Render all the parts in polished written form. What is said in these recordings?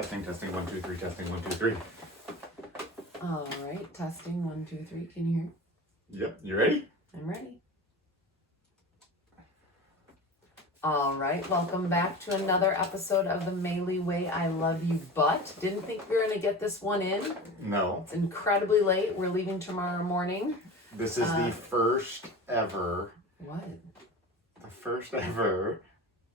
Testing, 1, 2, 3, testing, 1, 2, 3. All right, testing, 1, 2, 3. Can you hear? Yep, you ready? I'm ready. All right, welcome back to another episode of the Maley Way. I love you, but didn't think we were going to get this one in. No. It's incredibly late. We're leaving tomorrow morning. This is the first ever. What? The first ever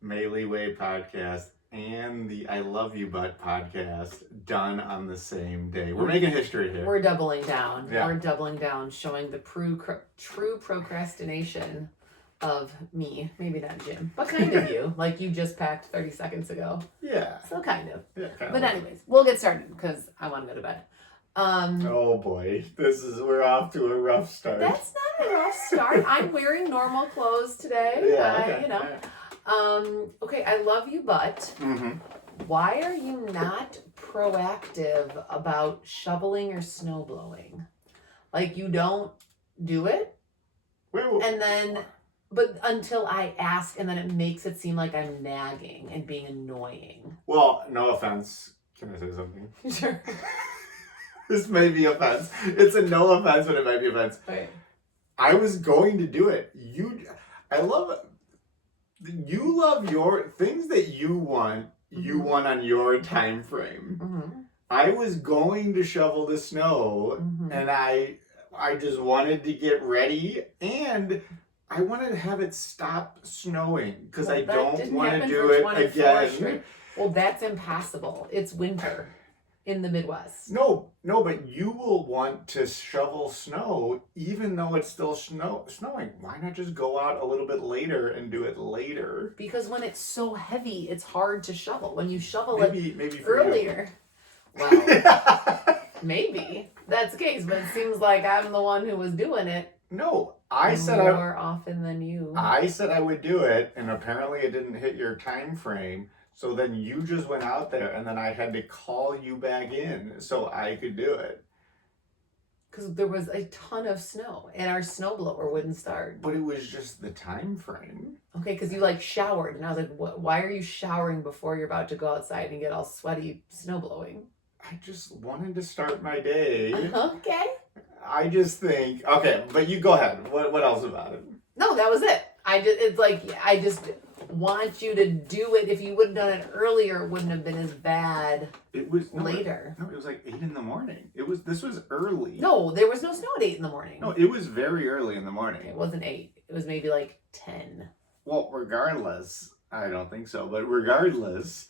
Maley Way podcast and the I Love You But podcast done on the same day. We're making history here. We're doubling down. Yeah. We're doubling down, showing the true procrastination of me. Maybe not Jim, but kind of you. Like you just packed 30 seconds ago. Yeah. So kind of. Yeah, kind But of. anyways, we'll get started because I want to go to bed. Oh boy, we're off to a rough start. That's not a rough start. I'm wearing normal clothes today. Yeah, okay. Okay, I love you, but Mm-hmm. why are you not proactive about shoveling or snow blowing? Like you don't do it, and then, but until I ask, and then it makes it seem like I'm nagging and being annoying. Well, no offense. Can I say something? Sure. This may be offense. It's a no offense, but it might be offense. Right. I was going to do it. You love your things that you want. You want on your time frame. Mm-hmm. I was going to shovel the snow, Mm-hmm. and I just wanted to get ready, and I wanted to have it stop snowing because I don't want to do it again. Well, that's impossible. It's winter in the Midwest. No, but you will want to shovel snow even though it's still snowing. Why not just go out a little bit later and do it later? Because when it's so heavy, it's hard to shovel. When you shovel maybe for earlier. Well, maybe that's the case, but it seems like I'm the one who was doing it. No, I said more often than you. I said I would do it, and apparently it didn't hit your time frame. So then you just went out there, and then I had to call you back in so I could do it. Because there was a ton of snow, and our snowblower wouldn't start. But it was just the time frame. Okay, because you showered, and I was like, why are you showering before you're about to go outside and get all sweaty snowblowing? I just wanted to start my day. Okay. I just think, okay, but you go ahead. What else about it? No, that was it. I just want you to do it. If you would have done it earlier, it wouldn't have been as bad. It was later. No, it was like 8 in the morning. This was early. No, there was no snow at 8 in the morning. No, it was very early in the morning. Okay, it wasn't 8. It was maybe 10. Well, regardless, I don't think so. But regardless,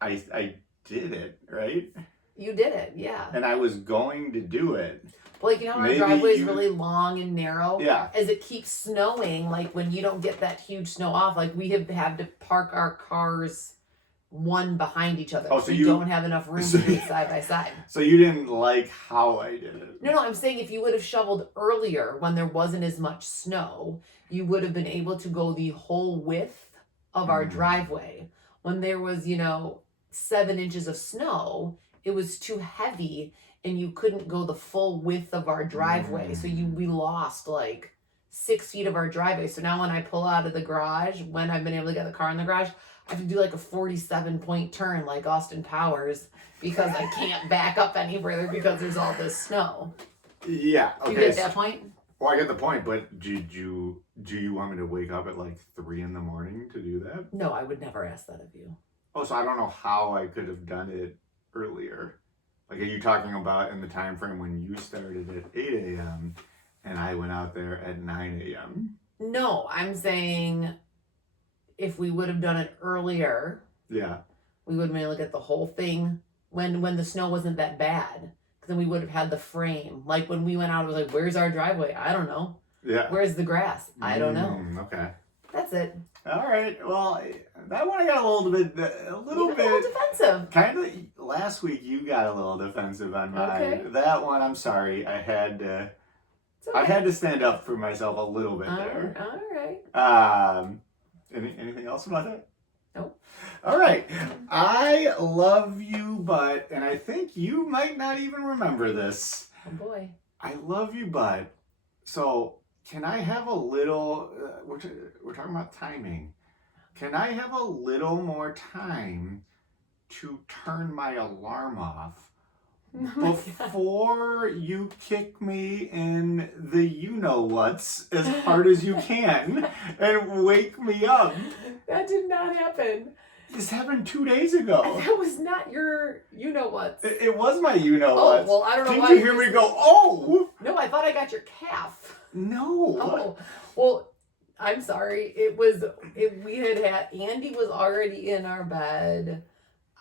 I did it, right? You did it, yeah. And I was going to do it. Well, you know, our driveway is really long and narrow. Yeah. As it keeps snowing, when you don't get that huge snow off, we have had to park our cars one behind each other. Oh, so you don't have enough room to be side by side. So you didn't like how I did it? No, I'm saying if you would have shoveled earlier when there wasn't as much snow, you would have been able to go the whole width of our driveway. When there was, 7 inches of snow, it was too heavy and you couldn't go the full width of our driveway. So we lost 6 feet of our driveway. So now when I pull out of the garage, when I've been able to get the car in the garage, I have to do a 47-point turn like Austin Powers because I can't back up any further because there's all this snow. Yeah. Okay. Do you get that point? Well, I get the point, but do you want me to wake up at 3 in the morning to do that? No, I would never ask that of you. Oh, so I don't know how I could have done it earlier. Are you talking about in the time frame when you started at 8 a.m. and I went out there at 9 a.m.? No, I'm saying if we would have done it earlier, yeah, we would have been able to get the whole thing when the snow wasn't that bad. Because then we would have had the frame. When we went out, it was where's our driveway? I don't know. Yeah. Where's the grass? I don't know. Okay. That's it. All right. Well, that one I got a little bit defensive. Kind of. Last week you got a little defensive on mine. Okay. That one, I'm sorry. I had to. Okay. I had to stand up for myself a little bit there. All right. Anything else about that? Nope. All right. I love you, but, and I think you might not even remember this. Oh boy. I love you, but. So, can I have a little? We're talking about timing. Can I have a little more time to turn my alarm off Oh my God. before you kick me in the you-know-whats as hard as you can and wake me up. That did not happen. This happened 2 days ago. That was not your you-know-what. It was my you-know-whats. Oh, well, I don't know Didn't why you hear me go, oh? No, I thought I got your calf. No. Oh, well, I'm sorry. Andy was already in our bed.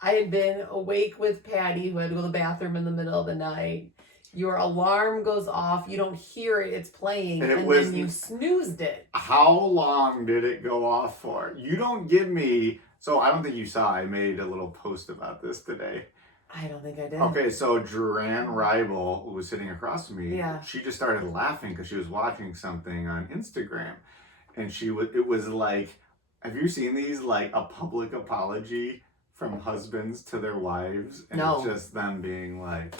I had been awake with Patty, who had to go to the bathroom in the middle of the night. Your alarm goes off. You don't hear it. It's playing. And then you snoozed it. How long did it go off for? You don't give me... So I don't think you saw. I made a little post about this today. I don't think I did. Okay, so Duran Rival, who was sitting across from me, Yeah. she just started laughing because she was watching something on Instagram. And it was like, have you seen these? Like a public apology from husbands to their wives. And No. it's just them being like,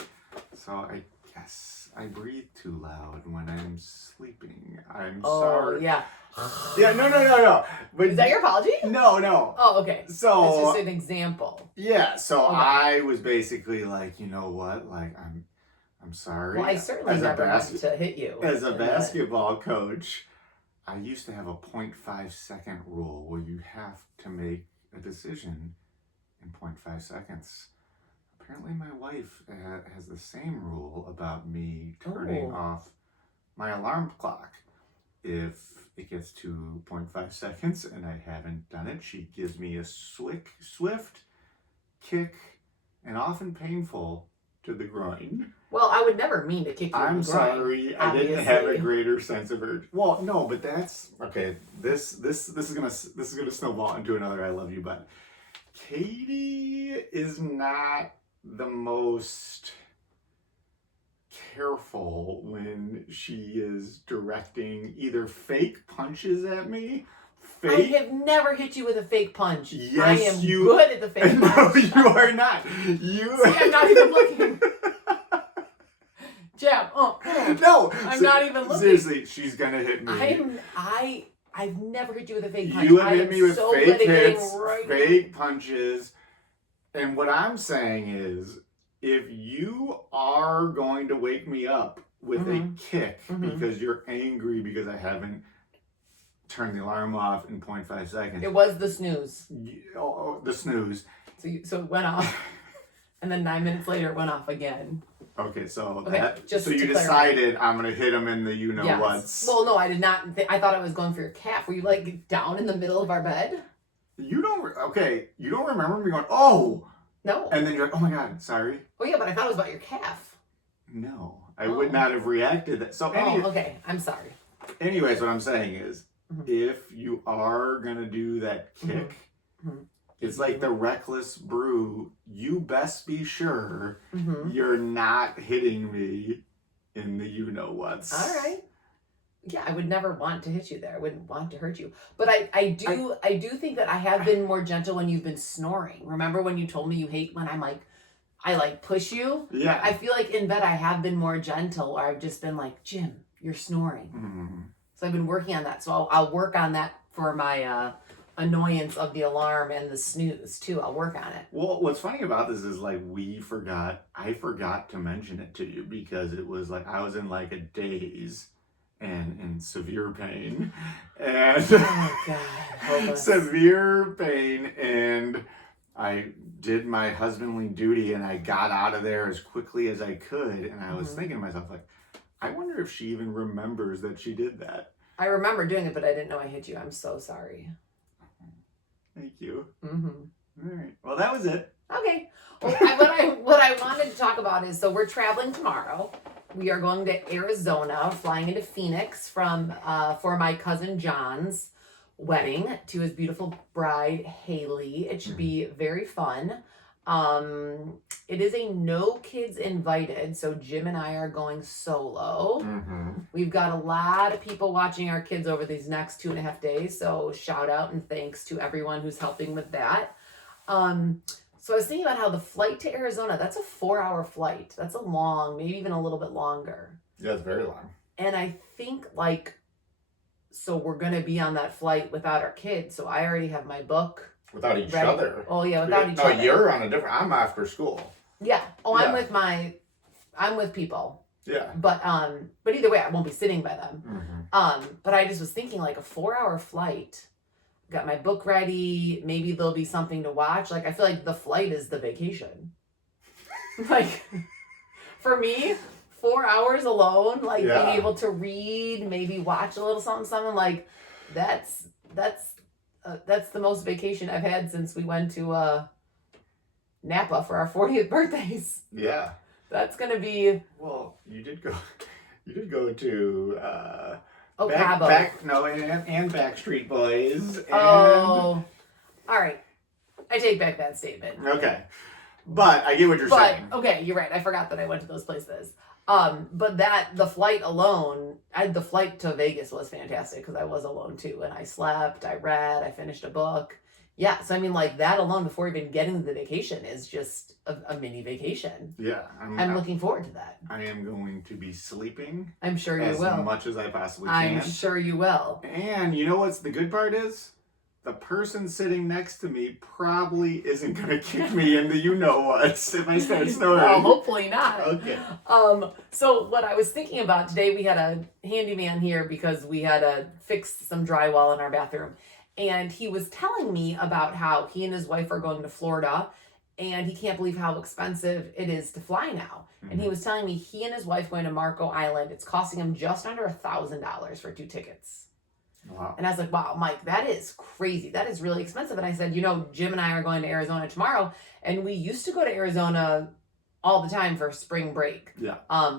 so I guess I breathe too loud when I'm sleeping. I'm sorry. Yeah. Yeah, no. But Is that your apology? No. Oh, okay. So it's just an example. yeah, so Okay. I was basically like, you know what? Like I'm sorry. Well, I certainly never meant to hit you. As a basketball coach, I used to have a 0.5 second rule where you have to make a decision in 0.5 seconds. Apparently my wife has the same rule about me turning off my alarm clock. If it gets to 0.5 seconds and I haven't done it, she gives me a swift kick, and often painful, to the groin. Well, I would never mean to kick you in I'm the groin, sorry, I obviously. didn't have a greater sense of urgency. Well, no, but that's okay. This is gonna snowball into another I love you, but Katie is not the most careful when she is directing either fake punches at me. I have never hit you with a fake punch. Yes, I am good at the fake punch. No, you are not. See, I'm not even looking. Jab. No, I'm not even looking. Seriously, she's gonna hit me. I've never hit you with a fake punch. You have hit me with so fake good at getting hits, right fake punches, and what I'm saying is, if you are going to wake me up with a kick because you're angry because I haven't turned the alarm off in 0.5 seconds. It was the snooze. The snooze. So it went off, and then 9 minutes later it went off again. Okay, so just so you to decided I'm gonna hit him in the you-know-whats. Well, no, I did not. I thought I was going for your calf. Were you like down in the middle of our bed? You don't remember me going, oh! No. And then you're like, oh my God, sorry. Oh yeah, but I thought it was about your calf. No, I would not have reacted that. So okay, I'm sorry. Anyways, what I'm saying is, if you are gonna do that kick, it's like the reckless brew. You best be sure you're not hitting me in the you-know-whats. All right. Yeah, I would never want to hit you there. I wouldn't want to hurt you. But I do think that I have been more gentle when you've been snoring. Remember when you told me you hate when I push you? Yeah. I feel like in bed I have been more gentle, or I've just been like, Jim, you're snoring. So I've been working on that. So I'll work on that for my annoyance of the alarm and the snooze too. I'll work on it. Well, what's funny about this is like I forgot to mention it to you because it was like I was in like a daze and in severe pain, and oh God, severe pain, and I did my husbandly duty and I got out of there as quickly as I could, and I was thinking to myself like, I wonder if she even remembers that she did that. I remember doing it, but I didn't know I hit you. I'm so sorry. Thank you. All right. Well, that was it. Okay. Well, what I wanted to talk about is, so we're traveling tomorrow. We are going to Arizona, flying into Phoenix for my cousin John's wedding to his beautiful bride Haley. It should be very fun. It is a no kids invited, so Jim and I are going solo. We've got a lot of people watching our kids over these next 2.5 days, so shout out and thanks to everyone who's helping with that. So I was thinking about how the flight to Arizona, that's a 4-hour flight. That's a long, maybe even a little bit longer. Yeah, it's very long. And I think so we're going to be on that flight without our kids. So I already have my book Without each Right. other. Oh yeah, without each No, other. you're on a different. I'm after school. Yeah. Oh, Yeah. I'm with people. Yeah. But either way, I won't be sitting by them. Mm-hmm. But I just was thinking like a 4-hour flight. Got my book ready. Maybe there'll be something to watch. Like I feel like the flight is the vacation. Like for me, 4 hours alone, like Yeah. being able to read, maybe watch a little something like that's the most vacation I've had since we went to Napa for our 40th birthdays. Yeah. That's gonna be Well, you did go to Cabo. and Backstreet Boys. And... Oh, all right. I take back that statement. Okay, but I get what you're saying. Okay, you're right. I forgot that I went to those places. But the flight alone, the flight to Vegas was fantastic because I was alone too, and I slept, I read, I finished a book. Yeah, so I mean, like that alone before even getting to the vacation is just a mini vacation. Yeah, I'm looking forward to that. I am going to be sleeping. I'm sure you will. As much as I possibly can. I'm sure you will. And you know what's the good part is? The person sitting next to me probably isn't going to kick me in the you-know-whats if I start snoring. Well, hopefully not. Okay. So what I was thinking about today, we had a handyman here because we had to fix some drywall in our bathroom. And he was telling me about how he and his wife are going to Florida and he can't believe how expensive it is to fly now. Mm-hmm. And he was telling me he and his wife going to Marco Island, it's costing him just under $1,000 for 2 tickets. Wow. And I was like, wow, Mike, that is crazy. That is really expensive. And I said, Jim and I are going to Arizona tomorrow. And we used to go to Arizona all the time for spring break. Yeah.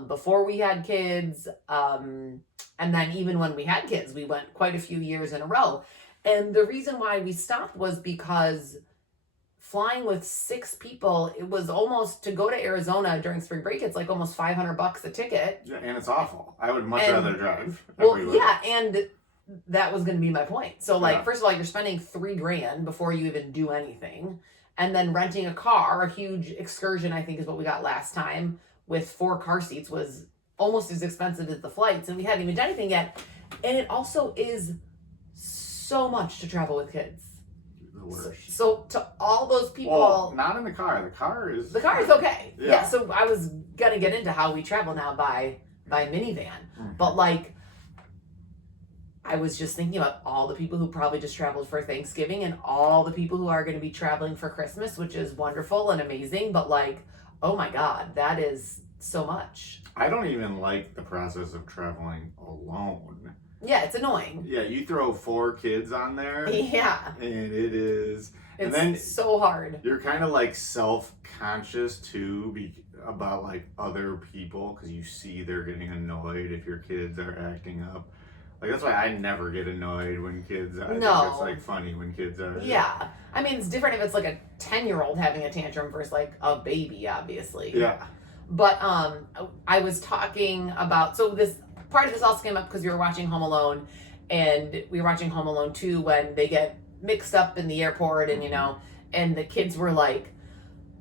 Before we had kids. And then even when we had kids, we went quite a few years in a row. And the reason why we stopped was because flying with 6 people, it was almost, to go to Arizona during spring break, it's like almost $500 a ticket. Yeah, and it's awful. I would much rather drive. Well, yeah, and that was going to be my point. So, like, first of all, you're spending $3,000 before you even do anything. And then renting a car, a huge excursion, I think is what we got last time, with 4 car seats was almost as expensive as the flights. And we hadn't even done anything yet. And it also is so much to travel with kids. The worst. So to all those people... Well, not in the car. The car is okay. Yeah. So I was going to get into how we travel now by minivan. Mm-hmm. But, like, I was just thinking about all the people who probably just traveled for Thanksgiving and all the people who are going to be traveling for Christmas, which is wonderful and amazing. But, like, oh my God, that is so much. I don't even like the process of traveling alone. Yeah, it's annoying. Yeah, you throw 4 kids on there. Yeah. And it is... It's and then so hard. You're kind of like self-conscious too about like other people because you see they're getting annoyed if your kids are acting up. Like that's why I never get annoyed when kids. I think it's like funny when kids are. Yeah, I mean it's different if it's like a 10-year-old having a tantrum versus like a baby, obviously. Yeah. But I was talking about this part of this also came up because we were watching Home Alone, and we were watching Home Alone 2 when they get mixed up in the airport, and and the kids were like,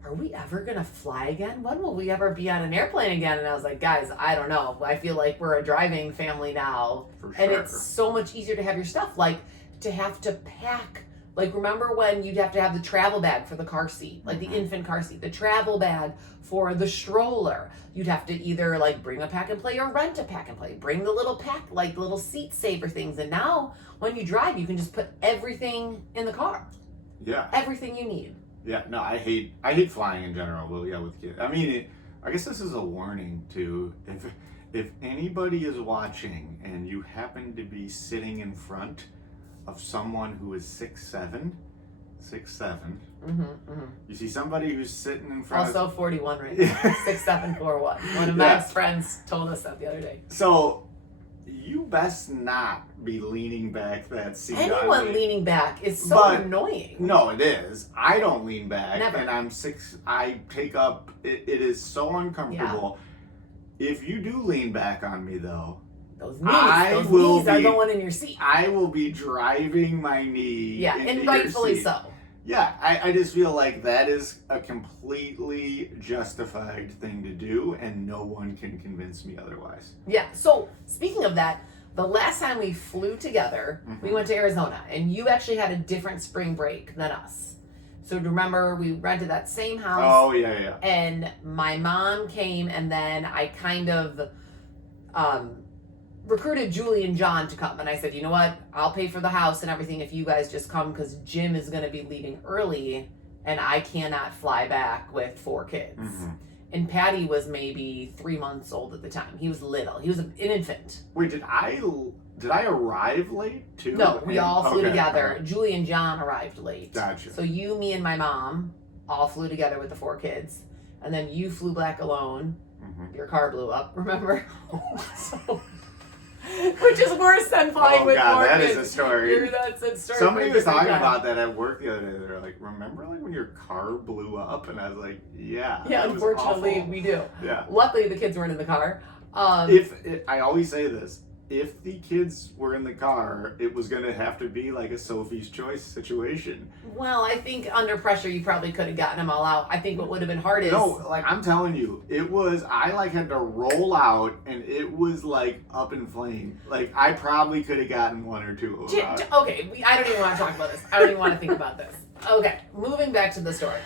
are we ever gonna fly again? When will we ever be on an airplane again? And I was like, guys, I don't know. I feel like we're a driving family now. For sure. And it's so much easier to have your stuff, like to have to pack. Like, remember when you'd have to have the travel bag for the car seat, like the infant car seat, the travel bag for the stroller. You'd have to either like bring a pack and play or rent a pack and play. Bring the little pack, like the little seat saver things. And now when you drive, you can just put everything in the car. Yeah. Everything you need. Yeah. No, I hate flying in general. Well, yeah, with kids. I mean, I guess this is a warning too. If anybody is watching and you happen to be sitting in front of someone who is 6'7", you see somebody who's sitting in front. Also 41 right now. 6'7", One of Matt's friends told us that the other day. So you best not be leaning back that seat. Anyone leaning back is so annoying. No, it is. I don't lean back. Never. And I take up. It is so uncomfortable. Yeah. If you do lean back on me though. Those knees are going in your seat. I will be driving my knee. Yeah, and rightfully so. Yeah, I just feel like that is a completely justified thing to do, and no one can convince me otherwise. Yeah, so speaking of that, The last time we flew together, we Mhm. went to Arizona, and you actually had a different spring break than us. So remember, we rented that same house, Oh, yeah. and my mom came, and then I kind of recruited Julie and John to come. And I said, you know what? I'll pay for the house and everything if you guys just come, because Jim is going to be leaving early, and I cannot fly back with 4 kids. Mhm. And Patty was maybe 3 months old at the time. He was little. He was an infant. Wait, did I arrive late too? No, we all flew Okay, together. okay. Julie and John arrived late. Gotcha. So you, me, and my mom all flew together with the 4 kids. And then you flew back alone. Mhm. Your car blew up, remember? So, which is worse than flying with God, 4 that kids. is a story. That's a story. Somebody for a was different talking time. about that at work the other day. They're like, remember like when your car blew up? And I was like, yeah. Yeah, that was unfortunately, awful. we do. Yeah. Luckily, the kids weren't in the car. I always say this, if the kids were in the car, it was going to have to be like a Sophie's Choice situation. Well, I think under pressure, you probably could have gotten them all out. I think what would have been hard is... No, like I'm telling you, I like had to roll out and it was like up in flame. Like I probably could have gotten 1 or 2 of them out. Okay, I don't even want to talk about this. I don't even want to think about this. Okay, moving back to the story.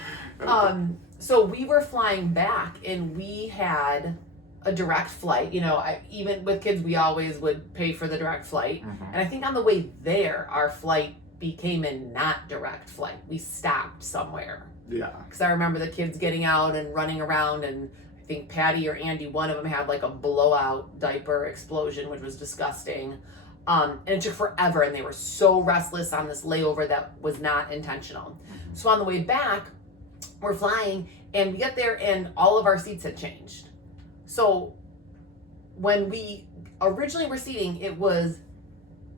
So we were flying back, and we had a direct flight. You know, even with kids, we always would pay for the direct flight. Mhm. And I think on the way there, our flight became a not direct flight. We stopped somewhere. Yeah. Because I remember the kids getting out and running around, and I think Patty or Andy, one of them had like a blowout diaper explosion, which was disgusting. And it took forever, and they were so restless on this layover that was not intentional. So on the way back, we're flying, and we get there, and all of our seats had changed. So when we originally were seating, it was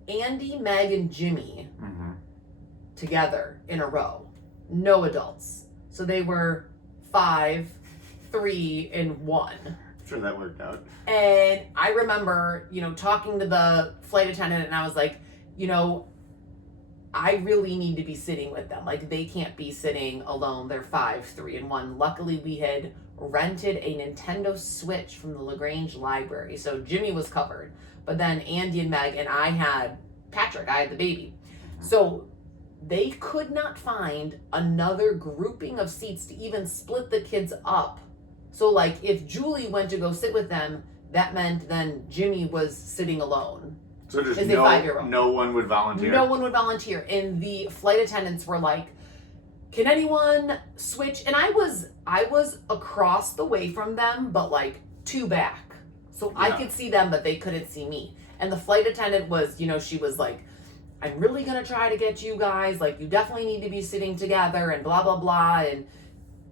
Andy, Meg, and Jimmy Mhm. together in a row. No adults. So they were 5, 3, and 1. Sure that worked out. And I remember, talking to the flight attendant, and I was like, I really need to be sitting with them. Like, they can't be sitting alone. They're 5, 3, and 1. Luckily, we had rented a Nintendo Switch from the LaGrange library. So Jimmy was covered. But then Andy and Meg and I had Patrick. I had the baby. So they could not find another grouping of seats to even split the kids up. So, like, if Julie went to go sit with them, that meant then Jimmy was sitting alone. So just As a 5-year-old. no one would volunteer. No one would volunteer. And the flight attendants were like, can anyone switch? And I was across the way from them, but like 2 back. So I Yeah. could see them, but they couldn't see me. And the flight attendant was, she was like, I'm really going to try to get you guys. Like, you definitely need to be sitting together and blah, blah, blah. And,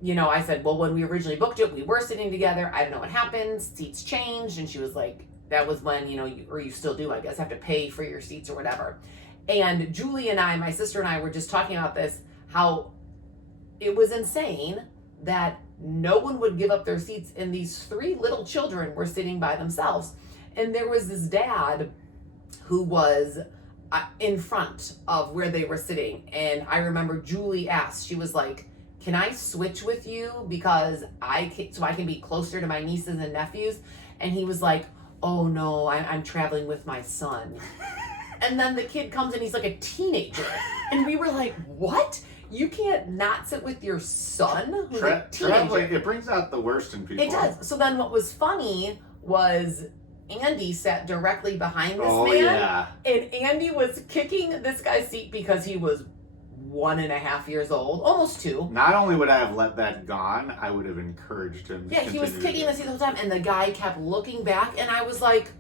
I said, well, when we originally booked it, we were sitting together. I don't know what happened. Seats changed. And she was like, that was when, you still do, I guess, have to pay for your seats or whatever. And Julie and I, my sister and I, were just talking about this, how it was insane that no one would give up their seats, and these 3 little children were sitting by themselves. And there was this dad who was in front of where they were sitting. And I remember Julie asked, she was like, can I switch with you because so I can be closer to my nieces and nephews? And he was like, oh no, I'm traveling with my son. And then the kid comes and he's like a teenager. And we were like, what? You can't not sit with your son who's a teenager? Traveling, it brings out the worst in people. It does. So then what was funny was Andy sat directly behind this man. Yeah. And Andy was kicking this guy's seat because he was 1.5 years old, almost 2. Not only would I have let that gone, I would have encouraged him to Yeah, he was continue kicking to the seat the whole time, and the guy kept looking back, and I was like,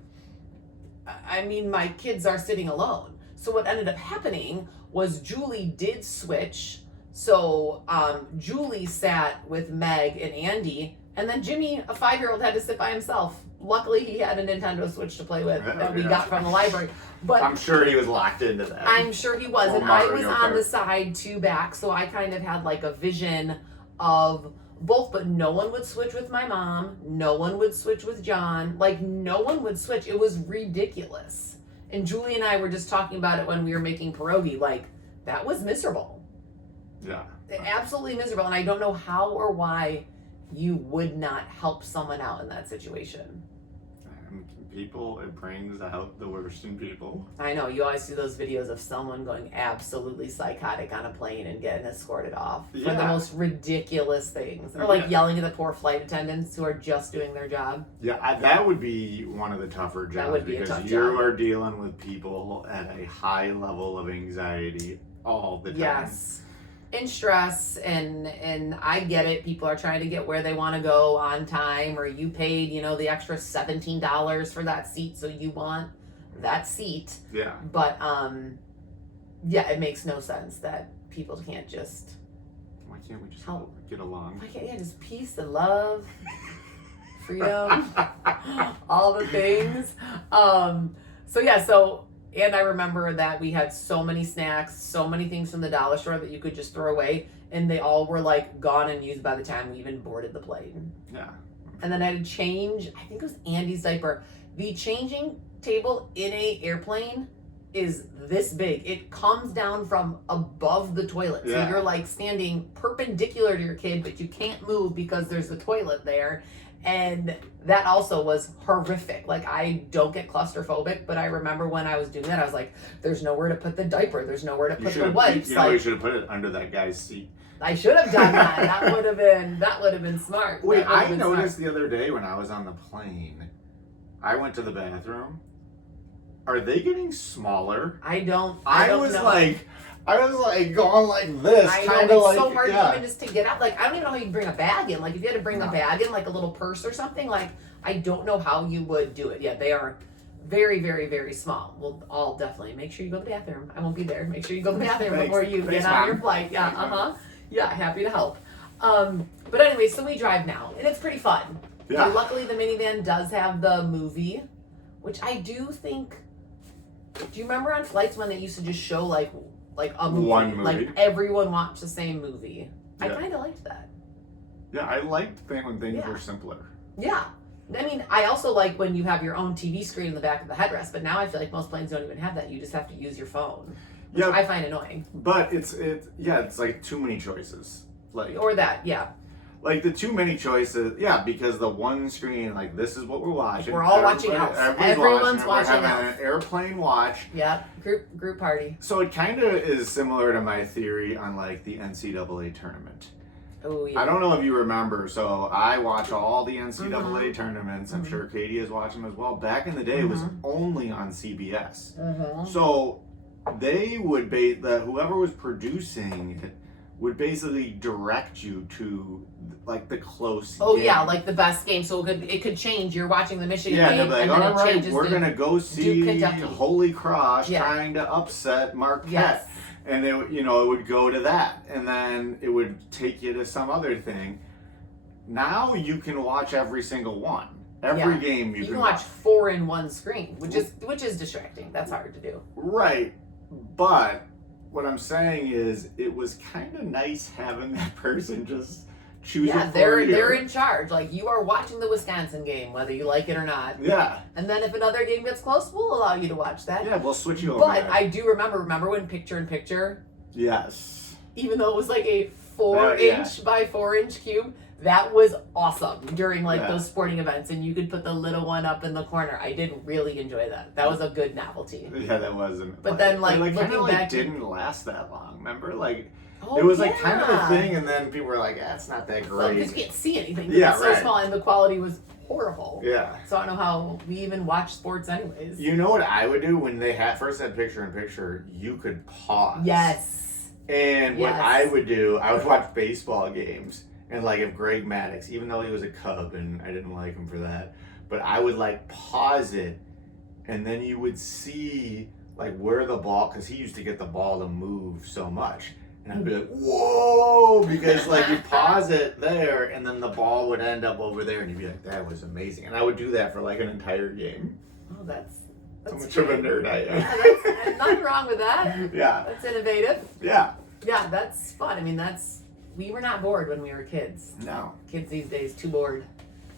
my kids are sitting alone. So what ended up happening was Julie did switch. So Julie sat with Meg and Andy, and then Jimmy, a 5-year-old, had to sit by himself. Luckily, he had a Nintendo Switch to play with that we got from the library. But I'm sure he was locked into that. I'm sure he was. Or And I was Mario on Kart. the side 2 back, so I kind of had like a vision of both, but no one would switch with my mom. No one would switch with John. Like, no one would switch. It was ridiculous. And Julie and I were just talking about it when we were making pierogi. Like, that was miserable. Yeah. Absolutely miserable. And I don't know how or why you would not help someone out in that situation. people, it brings out the worst in people. I know, you always see those videos of someone going absolutely psychotic on a plane and getting escorted off for the Yeah. most ridiculous things. Or like Yeah. yelling at the poor flight attendants who are just doing their job. Yeah, that would be one of the tougher jobs would be a because tough you job. are dealing with people at a high level of anxiety all the time. Yes. And stress, and I get it. People are trying to get where they want to go on time, or you paid, the extra $17 for that seat, so you want that seat. Yeah. But yeah, it makes no sense that people can't just Why can't we just How- get along? why can't just peace and love, freedom, all the things. And I remember that we had so many snacks, so many things from the dollar store that you could just throw away, and they all were like gone and used by the time we even boarded the plane. Yeah. And then I had to change, I think it was Andy's diaper. The changing table in a airplane is this big. It comes down from above the toilet. So Yeah. you're like standing perpendicular to your kid, but you can't move because there's the toilet there. And that also was horrific. Like, I don't get claustrophobic, but I remember when I was doing that, I was like, there's nowhere to put the diaper. There's nowhere to put the wipes. You should have put it under that guy's seat. I should have done that. That would have been smart. Wait, That would have I been noticed smart. the other day when I was on the plane, I went to the bathroom. Are they getting smaller? I don't I know. was like going like this, I know, kind it's of like so hard yeah. even just to get out. Like, I don't even know how you bring a bag in. Like, if you had to bring a bag in, like a little purse or something, like, I don't know how you would do it. Yeah, they are very, very, very small. We'll all definitely make sure you go to the bathroom. I won't be there. Make sure you go to the bathroom Thanks. before you Thanks, get on Mom. your flight. Yeah, Thanks, Mom. Yeah, happy to help. But anyway, so we drive now, and it's pretty fun. Yeah. Luckily, the minivan does have the movie, which I do think. Do you remember on flights when they used to just show like a movie? One movie. Like everyone watched the same movie. I Yeah. kind of liked that. Yeah, I liked when things Yeah. were simpler. Yeah. I mean, I also like when you have your own TV screen in the back of the headrest, but now I feel like most planes don't even have that. You just have to use your phone, which Yeah. I find annoying. But it's like too many choices. Or that, yeah. Like the too many choices, yeah, because the one screen, like this is what we're watching. We're all watching Elf. Everyone's it. watching We're having Elf. an airplane watch. Yep. Group party. So it kind of is similar to my theory on like the NCAA tournament. Oh yeah. I don't know if you remember. So I watch all the NCAA Mm-hmm. tournaments. I'm sure Katie is watching them as well. Back in the day, it was only on CBS. Mm-hmm. So they would whoever was producing it would basically direct you to like the close Oh game. yeah, like the best game. So it could change. You're watching the Michigan Yeah, game, they'd be like, and then all it right, changes we're to gonna go see Kentucky. Holy Cross Yeah. trying to upset Marquette. Yes. And it would go to that, and then it would take you to some other thing. Now you can watch every single one. Every Yeah. game You can watch 4 in one screen, which is distracting. That's hard to do. Right, but what I'm saying is, it was kind of nice having that person just choose Yeah, it for you. they're in charge. Like, you are watching the Wisconsin game, whether you like it or not. Yeah, And then if another game gets close, we'll allow you to watch that. yeah, we'll switch you over. But there. I do remember when picture in picture, Yes. even though it was like a Oh, yeah. 4-inch by 4-inch cube, that was awesome during like Yeah. those sporting events, and you could put the little one up in the corner. I did really enjoy that. That was a good novelty. Yeah, that wasn't. But then, like, kind looking of like back- didn't last that long. Remember, like Oh, it was like kind of a yeah. thing, and then people were like, "That's not that Well, great." because you can't see anything. Yeah, It's so right. small, and the quality was horrible. Yeah. So I don't know how we even watch sports anyways. You know what I would do when they first had picture in picture? You could pause. Yes. And what Yes. I would do, I would watch baseball games, and like if Greg Maddux, even though he was a Cub and I didn't like him for that, but I would like pause it, and then you would see like where the ball, because he used to get the ball to move so much, and I'd be like, whoa, because like you pause it there, and then the ball would end up over there, and you'd be like, that was amazing, and I would do that for like an entire game. Oh, that's How much of a great. nerd I am. Yeah, that's nothing wrong with that. Yeah, That's innovative. yeah, Yeah, that's fun. I mean, we were not bored when we were kids. no, Kids these days too bored.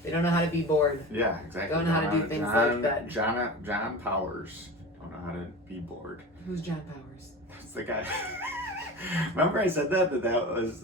They don't know how to be bored. yeah, exactly. Don't know how to do things like that. John Powers don't know how to be bored. Who's John Powers? That's the guy. Remember I said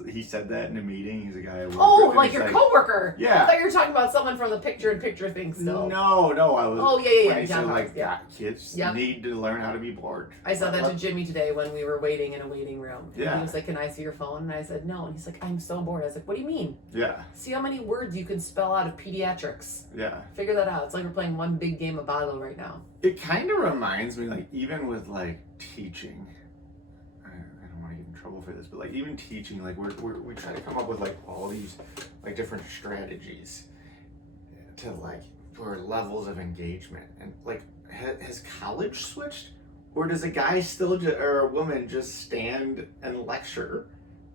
he said that in a meeting. He's a guy I work Oh, with, and like he's your coworker. Yeah. I thought you were talking about someone from the picture-in-picture thing still. No, I was. Oh, yeah. When he said, John like, Hawkes, yeah. kids Yep. need to learn how to be bored. I said that to Jimmy today when we were waiting in a waiting room. And Yeah. he was like, "Can I see your phone?" And I said, "No." And he's like, "I'm so bored." I was like, "What do you mean?" Yeah. See how many words you can spell out of pediatrics. Yeah. Figure that out. It's like we're playing one big game of Boggle right now. It kind of reminds me, like, even with, like, teaching. I don't want to get in trouble for this, but, like, even teaching, like, we try to come up with, like, all these, like, different strategies to, like, for levels of engagement. And, like, has college switched? Or does a guy still, or a woman just stand and lecture?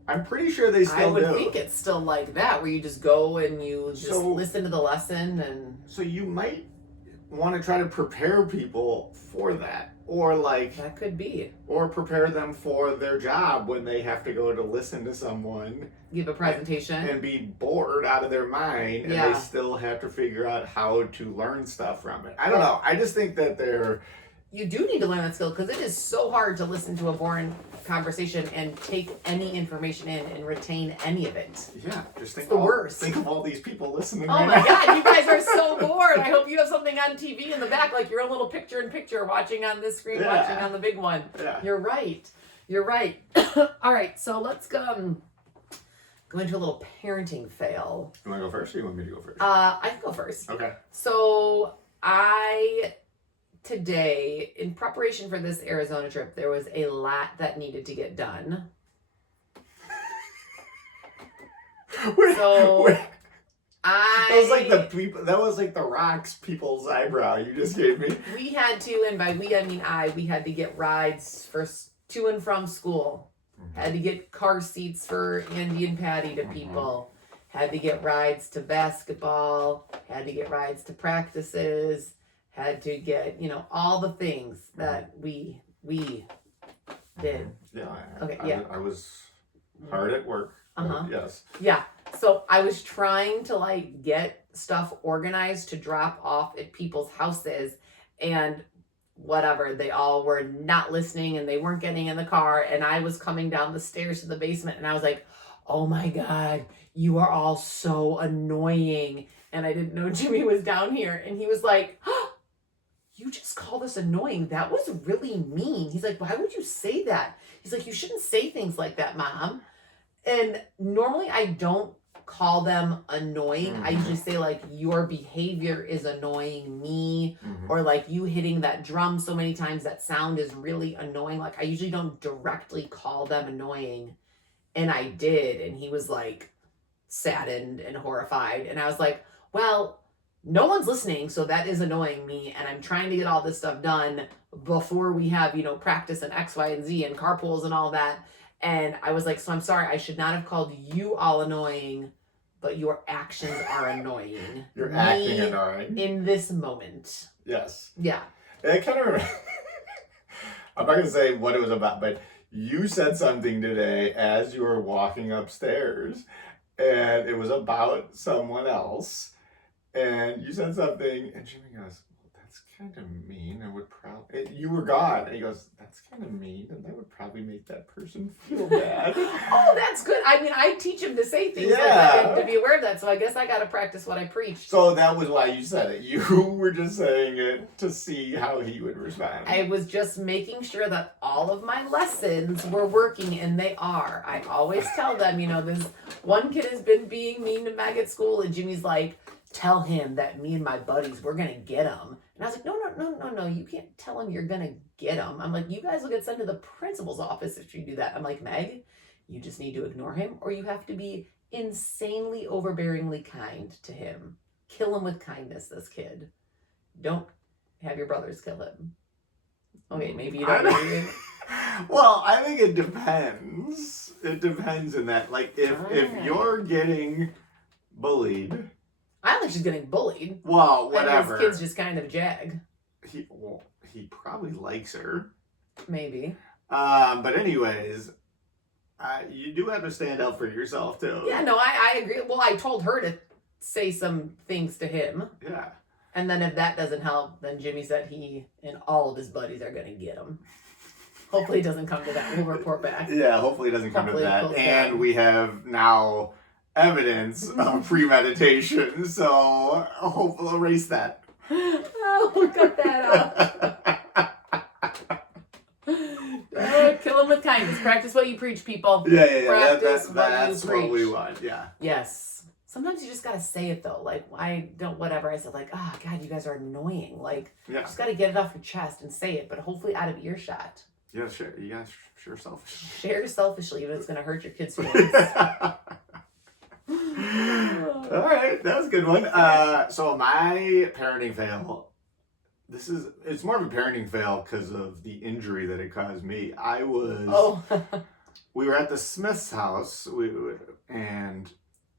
I'm pretty sure they still do. I would think it's still like that, where you just go and you just So- listen to the lesson and... So you might want to try to prepare people for that. Or, like... That could be. Or prepare them for their job when they have to go to listen to someone. Give a presentation. And be bored out of their mind. And Yeah. they still have to figure out how to learn stuff from it. I don't know. I just think that they're... You do need to learn that skill because it is so hard to listen to a boring conversation and take any information in and retain any of it. Yeah, just think the worst. Think of all these people listening. Oh right my now. God, you guys are so bored. I hope you have something on TV in the back, like your own little picture-in-picture, watching on this screen, Yeah. watching on the big one. Yeah. You're right. All right, so let's go into a little parenting fail. You want to go first or you want me to go first? I can go first. Okay. So today, in preparation for this Arizona trip, there was a lot that needed to get done. So that was like the Rock's people's eyebrow you just gave me. We had to, and by we I mean we had to get rides to and from school. Mm-hmm. Had to get car seats for Andy and Patty to people. Had to get rides to basketball. Had to get rides to practices. Had to get, all the things that we did. Yeah. Okay, yeah. I was hard at work. Yes. Yeah. So I was trying to get stuff organized to drop off at people's houses, and whatever, they all were not listening and they weren't getting in the car, and I was coming down the stairs to the basement and I was like, "Oh my God, you are all so annoying." And I didn't know Jimmy was down here, and he was like, "Oh, you just call this annoying? That was really mean." He's like, "Why would you say that?" He's like, "You shouldn't say things like that, Mom." And normally I don't call them annoying. I usually say your behavior is annoying me, or you hitting that drum so many times, that sound is really annoying. I usually don't directly call them annoying. And I did. And he was saddened and horrified. And I was like, well, no one's listening, so that is annoying me. And I'm trying to get all this stuff done before we have, practice and X, Y, and Z and carpools and all that. And I was like, so I'm sorry, I should not have called you all annoying, but your actions are annoying. You're acting annoying. In this moment. Yes. Yeah. I kind of I'm not going to say what it was about, but you said something today as you were walking upstairs, and it was about someone else. And you said something, and Jimmy goes, "Well, that's kind of mean. I would probably..." You were gone, and he goes, "That's kind of mean, and that would probably make that person feel bad." Oh, that's good. I mean, I teach him to say things like Yeah. that and to be aware of that. So I guess I got to practice what I preach. So that was why you said it. You were just saying it to see how he would respond. I was just making sure that all of my lessons were working, and they are. I always tell them, this one kid has been being mean to Meg at school, and Jimmy's like, "Tell him that me and my buddies, we're going to get him." And I was like, no, you can't tell him you're going to get him. I'm like, you guys will get sent to the principal's office if you do that. I'm like, Meg, you just need to ignore him, or you have to be insanely overbearingly kind to him. Kill him with kindness, this kid. Don't have your brothers kill him. Okay, maybe you don't agree. Well, I think it depends. It depends in that, if you're getting bullied. I don't think she's getting bullied. Well, I whatever. think this kid's just kind of a jag. He probably likes her. Maybe. But anyways, you do have to stand up for yourself too. Yeah, no, I agree. Well, I told her to say some things to him. Yeah. And then if that doesn't help, then Jimmy said he and all of his buddies are going to get him. Hopefully it doesn't come to that. We'll report back. Yeah, hopefully it doesn't come Hopefully to it that. cools And down. we have now evidence of premeditation, so hopefully erase that. Oh, we'll cut that out. Kill them with kindness. Practice what you preach, people. Yeah. Practice That's what you what we preach. want. Yeah. Yes. Sometimes you just gotta say it though. Like I don't whatever. I said like, oh God, you guys are annoying. Like Yeah. just gotta get it off your chest and say it, but hopefully out of earshot. Yeah. Sure. You guys share selfish. Share selfishly, even if it's gonna hurt your kids' feelings. All right, that was a good one. So my parenting fail. It's more of a parenting fail because of the injury that it caused me. We were at the Smith's house, and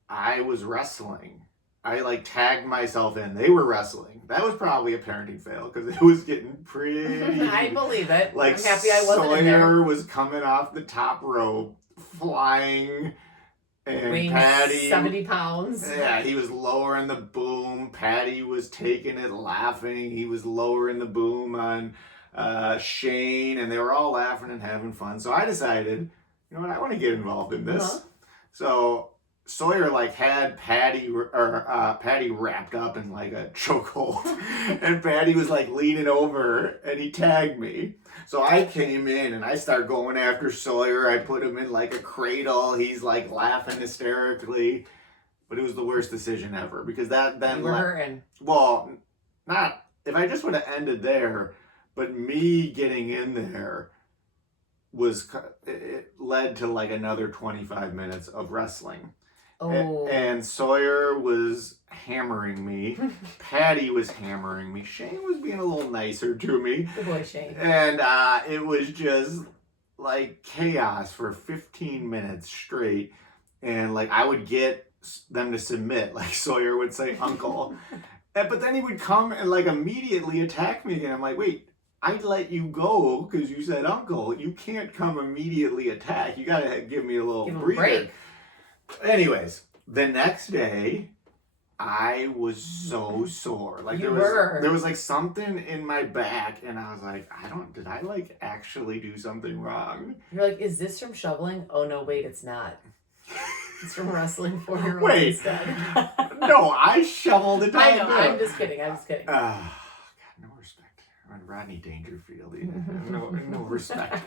I was wrestling. I like tagged myself in. They were wrestling. That was probably a parenting fail because it was getting pretty. I believe it. Like I'm happy I wasn't in there. Sawyer was coming off the top rope, flying, and Weighing Patty 70 pounds. Yeah, he was lowering the boom. Patty was taking it, laughing. He was lowering the boom on Shane, and they were all laughing and having fun. So I decided, you know what, I want to get involved in this. Uh-huh. So Sawyer like had Patty wrapped up in like a chokehold, and Patty was like leaning over, and he tagged me. So I came in and I start going after Sawyer. I put him in like a cradle. He's like laughing hysterically, but it was the worst decision ever because that You were hurting. well, not if I just would have ended there, but me getting in there it led to like another 25 minutes of wrestling. Oh. And Sawyer was hammering me. Patty was hammering me. Shane was being a little nicer to me. Good boy, Shane. And it was just like chaos for 15 minutes straight. And like I would get them to submit. Like Sawyer would say, "Uncle." But then he would come and like immediately attack me again. I'm like, wait, I'd let you go because you said uncle. You can't come immediately attack. You got to give me a little breather. Break. Anyways, the next day, I was so sore. Like there was like something in my back, and I was like, did I like actually do something wrong? You're like, is this from shoveling? Oh no, wait, it's not. It's from wrestling 4-year-olds Wait, instead. No, I shoveled it down. I know. I'm just kidding. God, no respect. I'm Rodney Dangerfield. No respect.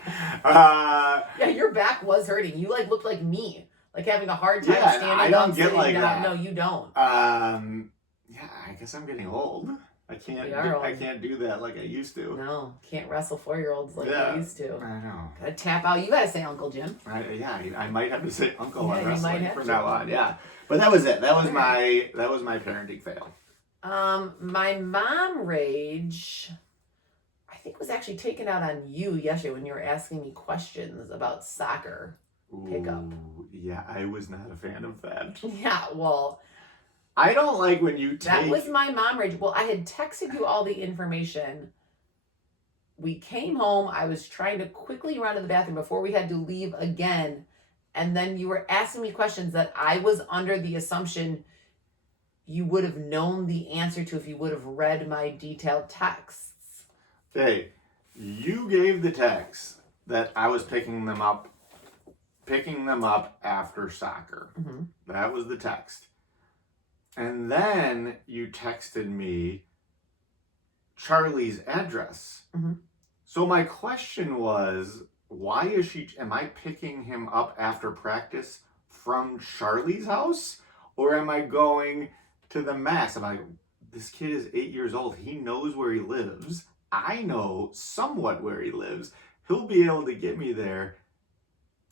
Yeah, your back was hurting. You like looked like me. Like having a hard time standing up. I don't get like down. that. No, you don't. Yeah, I guess I'm getting old. I can't do that like I used to. No, can't wrestle 4-year-olds like Yeah, I used to. I know. Gotta tap out. You gotta say Uncle Jim. I might have to say uncle Yeah, on you might wrestling have from to. now on. Yeah, but that was it. That was my parenting fail. My mom rage, I think, was actually taken out on you yesterday when you were asking me questions about soccer pickup. Yeah, I was not a fan of that. Yeah, well, I don't like when you take... That was my mom rage. Well, I had texted you all the information. We came home. I was trying to quickly run to the bathroom before we had to leave again. And then you were asking me questions that I was under the assumption you would have known the answer to if you would have read my detailed texts. Okay, you gave the text that I was picking them up after soccer. Mm-hmm. That was the text. And then you texted me Charlie's address. Mm-hmm. So my question was, am I picking him up after practice from Charlie's house? Or am I going to the mass? I'm like, this kid is 8 years old. He knows where he lives. I know somewhat where he lives. He'll be able to get me there.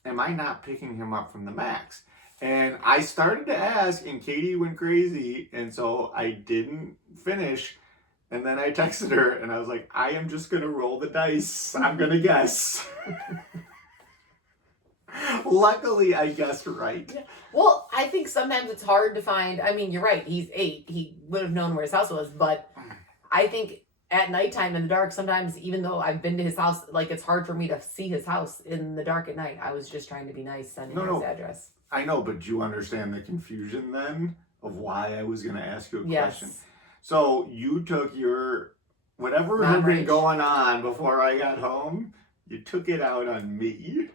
Am I not picking him up from the max? And I started to ask, and Katie went crazy, and so I didn't finish. And then I texted her, and I was like, I am just going to roll the dice. I'm going to guess. Luckily, I guessed right. Yeah. Well, I think sometimes it's hard to find. I mean, you're right. He's 8. He would have known where his house was. But I think at nighttime in the dark, sometimes, even though I've been to his house, like it's hard for me to see his house in the dark at night. I was just trying to be nice, sending his address. I know, but do you understand the confusion then of why I was going to ask you a question? So you took your, whatever had been going on before I got home, You took it out on me.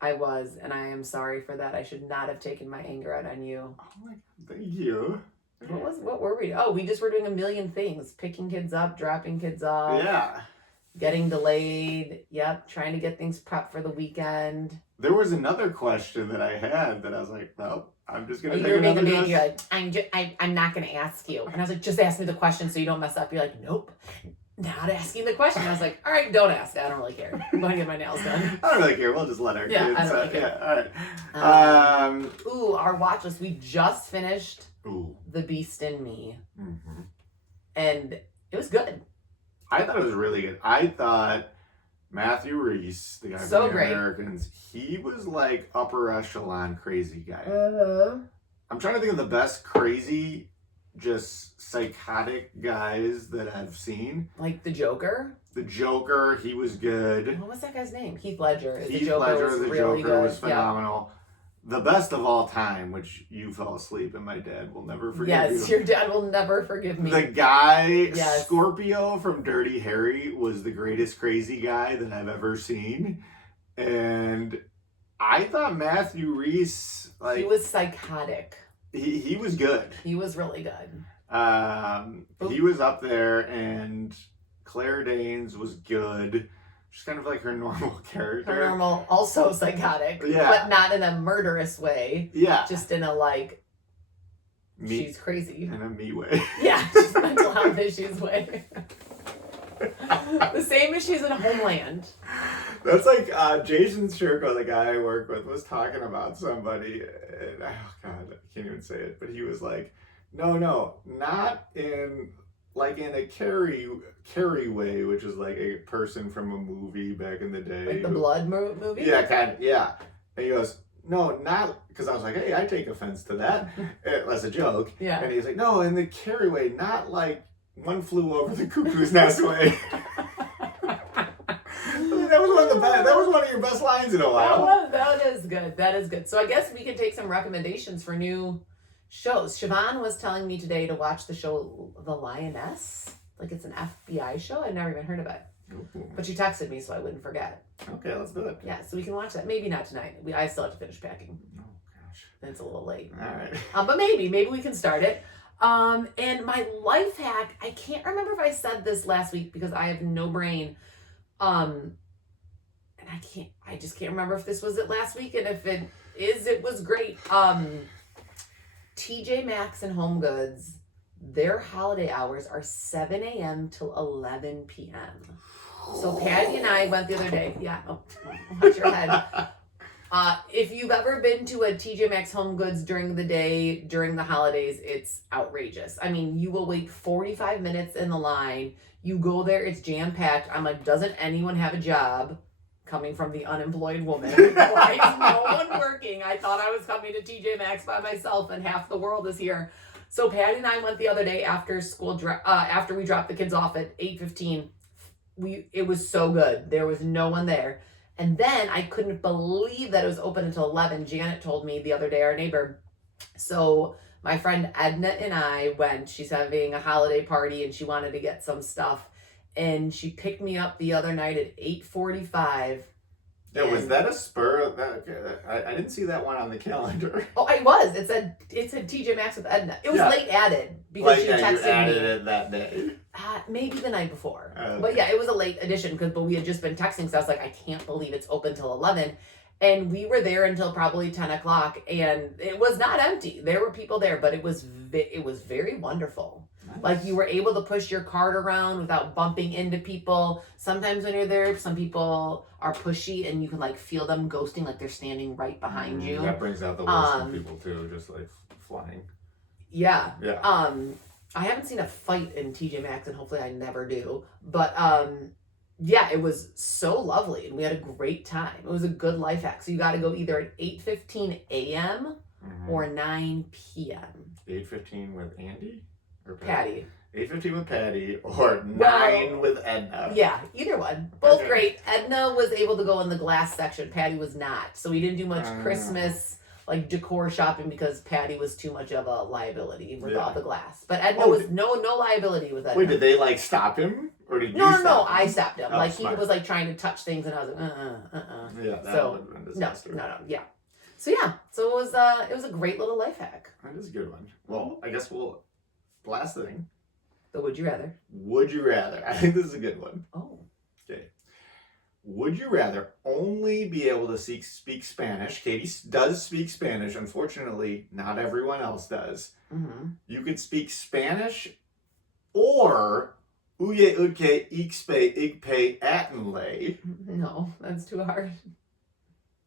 I was, and I am sorry for that. I should not have taken my anger out on you. Oh my God, thank you. What were we? Oh, we just were doing a million things. Picking kids up, dropping kids off. Yeah. Getting delayed. Yep. Trying to get things prepped for the weekend. There was another question that I had that I was like, well, I'm just going to You were take being a another baby. You're like, I'm not going to ask you. And I was like, just ask me the question so you don't mess up. You're like, nope. Not asking the question. I was like, all right, don't ask. I don't really care. I'm going to get my nails done. I don't really care. We'll just let our kids. I don't really care. Yeah, all right. Ooh, our watch list. We just finished Ooh. The Beast in Me. Mm-hmm. And it was good. I thought it was really good. I thought Matthew Reese, the guy from So the great. Americans, he was like upper echelon crazy guy. I'm trying to think of the best crazy, just psychotic guys that I've seen. Like the Joker. The Joker, he was good. What was that guy's name? Heath Ledger. Heath Ledger, the Joker was phenomenal. Yeah. The best of all time, which you fell asleep and my dad will never forgive you. Yes, your dad will never forgive me. The guy, Scorpio from Dirty Harry, was the greatest crazy guy that I've ever seen. And I thought Matthew Reese, like... He was psychotic. He was good. He was really good. He was up there, and Claire Danes was good. She's kind of like her normal character. Her normal, also psychotic. Yeah. But not in a murderous way. Yeah. Just in a, like, she's crazy. In a me way. Yeah, just mental health issues way. The same issues in Homeland. That's like Jason Sherko, the guy I work with, was talking about somebody, and oh God, I can't even say it, but he was like, no, not in like in a Carrie way, which is like a person from a movie back in the day. Like the Blood movie? Yeah, kind of, yeah. And he goes, no, not, because I was like, hey, I take offense to that. That's a joke. Yeah. And he's like, no, in the Carrie way, not like One Flew Over the Cuckoo's Nest way. That was one of your best lines in a while. That is good. That is good. So I guess we could take some recommendations for new shows. Siobhan was telling me today to watch the show The Lioness. Like it's an FBI show. I've never even heard of it. Ooh. But she texted me so I wouldn't forget. Okay, let's do it. Yeah, so we can watch that. Maybe not tonight. I still have to finish packing. Oh gosh. It's a little late. All right. But maybe we can start it. And my life hack, I can't remember if I said this last week because I have no brain. And I just can't remember if this was it last week, and if it is, it was great. TJ Maxx and Home Goods, their holiday hours are 7 a.m. till 11 p.m. So Patty and I went the other day. Yeah, watch your head. If you've ever been to a TJ Maxx Home Goods during the day, during the holidays, it's outrageous. I mean, you will wait 45 minutes in the line. You go there, it's jam-packed. I'm like, doesn't anyone have a job? Coming from the unemployed woman. Why is no one working? I thought I was coming to TJ Maxx by myself and half the world is here. So Patty and I went the other day after school, after we dropped the kids off at 8:15. It was so good. There was no one there. And then I couldn't believe that it was open until 11. Janet told me the other day, our neighbor. So my friend Edna and I went. She's having a holiday party and she wanted to get some stuff. And she picked me up the other night at 8:45. Yeah, was that a spur of that? I didn't see that one on the calendar. Oh, I was. It said TJ Maxx with Edna. It was late added because she texted you added me. it that day. Maybe the night before. Okay. But yeah, it was a late addition but we had just been texting, so I was like, I can't believe it's open till 11. And we were there until probably 10 o'clock, and it was not empty. There were people there, but it was very wonderful. Nice. Like you were able to push your cart around without bumping into people. Sometimes when you're there, some people are pushy and you can like feel them ghosting, like they're standing right behind you. That brings out the worst in people too, just like flying. Yeah. Yeah. I haven't seen a fight in TJ Maxx, and hopefully I never do. But yeah, it was so lovely, and we had a great time. It was a good life hack. So you got to go either at 8:15 a.m. or 9 p.m. 8:15 with Andy or Patty. 8:15 with Patty or 9 with Edna. Yeah, either one. Both great. Edna was able to go in the glass section. Patty was not. So we didn't do much Christmas like decor shopping because Patty was too much of a liability with Yeah. all the glass. But Edna Oh, was no liability with Edna. Wait, did they like stop him, or did you No, stop him? I stopped him. Oh, like smart. he was like trying to touch things, and I was like, Yeah, that So, would have been a disaster. no, yeah. So it was a great little life hack. That is a good one. Well, I guess last thing. So would you rather? Would you rather? I think this is a good one. Oh. Okay. Would you rather only be able to speak Spanish? Katie does speak Spanish. Unfortunately, not everyone else does. Mm-hmm. You could speak Spanish or Uye Udke Ixpe Igpe Atenlay. No, that's too hard.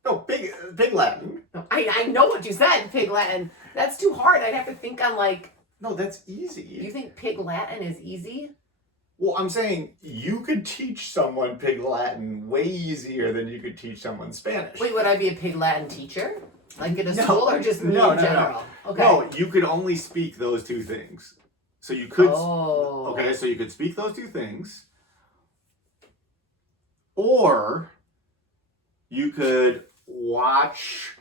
No, Pig Latin. No, I know what you said, Pig Latin. That's too hard. I'd have to think on like. No, that's easy. You think Pig Latin is easy? Well, I'm saying you could teach someone Pig Latin way easier than you could teach someone Spanish. Wait, would I be a Pig Latin teacher? Like in a No. school or just me No, in no, general? Okay. No, you could only speak those two things. So you could. Oh. Okay, so you could speak those two things. Or you could watch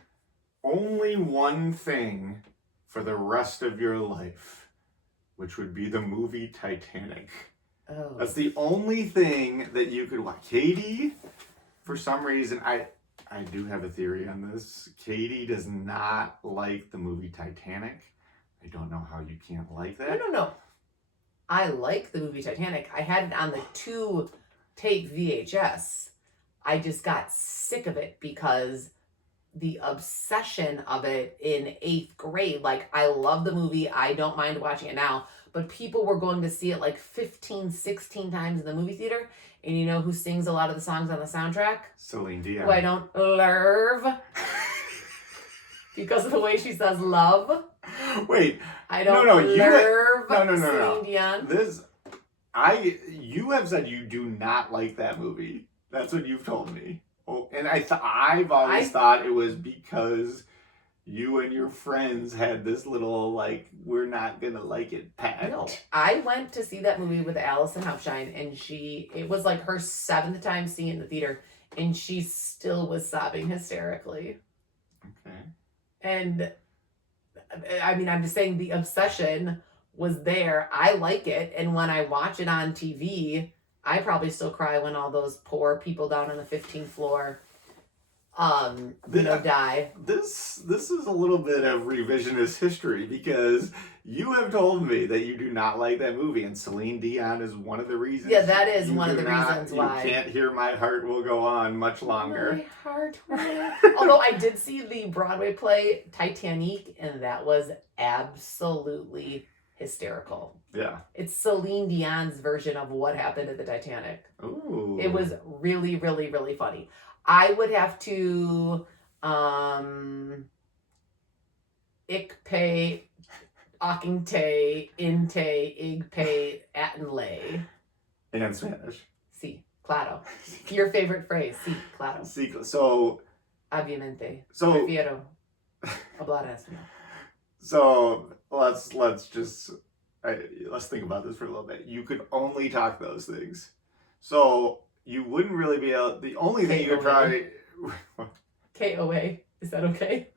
only one thing for the rest of your life, which would be the movie Titanic. Oh. That's the only thing that you could watch. Katie, for some reason, I do have a theory on this. Katie does not like the movie Titanic. I don't know how you can't like that. No. I like the movie Titanic. I had it on the 2-tape VHS. I just got sick of it because the obsession of it in 8th grade. Like, I love the movie. I don't mind watching it now. But people were going to see it like 15, 16 times in the movie theater. And you know who sings a lot of the songs on the soundtrack? Celine Dion. Who I don't love. Because of the way she says love. Wait. I don't No, Celine Dion. You have said you do not like that movie. That's what you've told me. Oh, and I've always thought it was because you and your friends had this little, like, we're not gonna like it pact. No, I went to see that movie with Allison Hauptstein, and it was like her 7th time seeing it in the theater, and she still was sobbing hysterically. Okay. And I mean, I'm just saying the obsession was there. I like it, and when I watch it on TV, I probably still cry when all those poor people down on the 15th floor die. This is a little bit of revisionist history because you have told me that you do not like that movie, and Celine Dion is one of the reasons. Yeah, that is you one of do the not- reasons why. You can't hear My Heart Will Go On much longer. My heart will. Although I did see the Broadway play Titanic, and that was absolutely hysterical. Yeah. It's Celine Dion's version of what happened at the Titanic. Ooh. It was really, really, really funny. I would have to Ikpe, Akinte, Inte, Igpe, Atenlay. And Spanish. Sí, claro. Your favorite phrase, sí, claro. So Obviamente. So- Prefiero hablar español. So let's think about this for a little bit. You could only talk those things, so you wouldn't really be able. The only thing you could probably. KOA. Is that okay?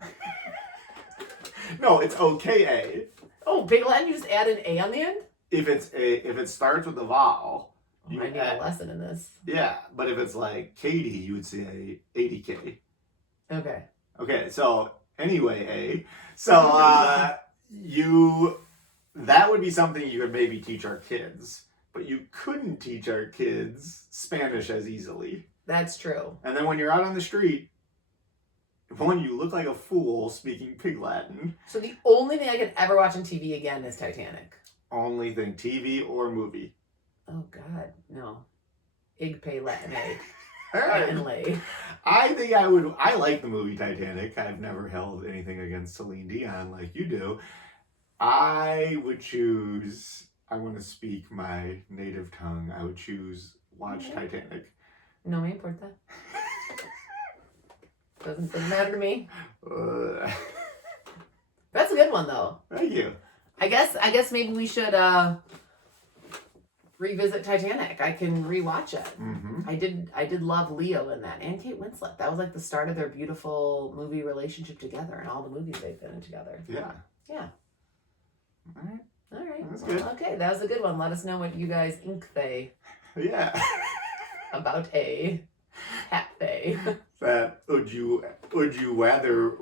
No, it's okay. Oh, Big Latin, you just add an A on the end? If it starts with a vowel, Oh, I need a lesson in this. yeah. But if it's like Katie, you would say 80K. Okay. Okay, so anyway, that would be something you could maybe teach our kids, but you couldn't teach our kids Spanish as easily. That's true. And then when you're out on the street, one, you look like a fool speaking Pig Latin. So the only thing I could ever watch on TV again is Titanic. Only thing, TV or movie. Oh, God. No. Igpe Latin egg. All right. Latin. I think I like the movie Titanic. I've never held anything against Celine Dion like you do. I would choose, I want to speak my native tongue. I would choose watch Titanic. No me importa. Doesn't matter to me. That's a good one, though. Thank you. I guess maybe we should revisit Titanic. I can rewatch it. Mm-hmm. I did love Leo in that, and Kate Winslet. That was like the start of their beautiful movie relationship together, and all the movies they've been in together. Yeah. Yeah. All right. All right. That's good. Okay, that was a good one. Let us know what you guys ink they Yeah. about a hat they. That would you rather?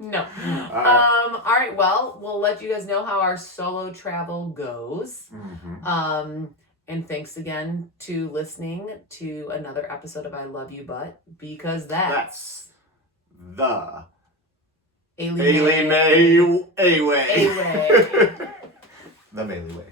No. All right. Well, we'll let you guys know how our solo travel goes. Mm-hmm. And thanks again to listening to another episode of I Love You But, because That's the Maley Way. Way. The Maley Way.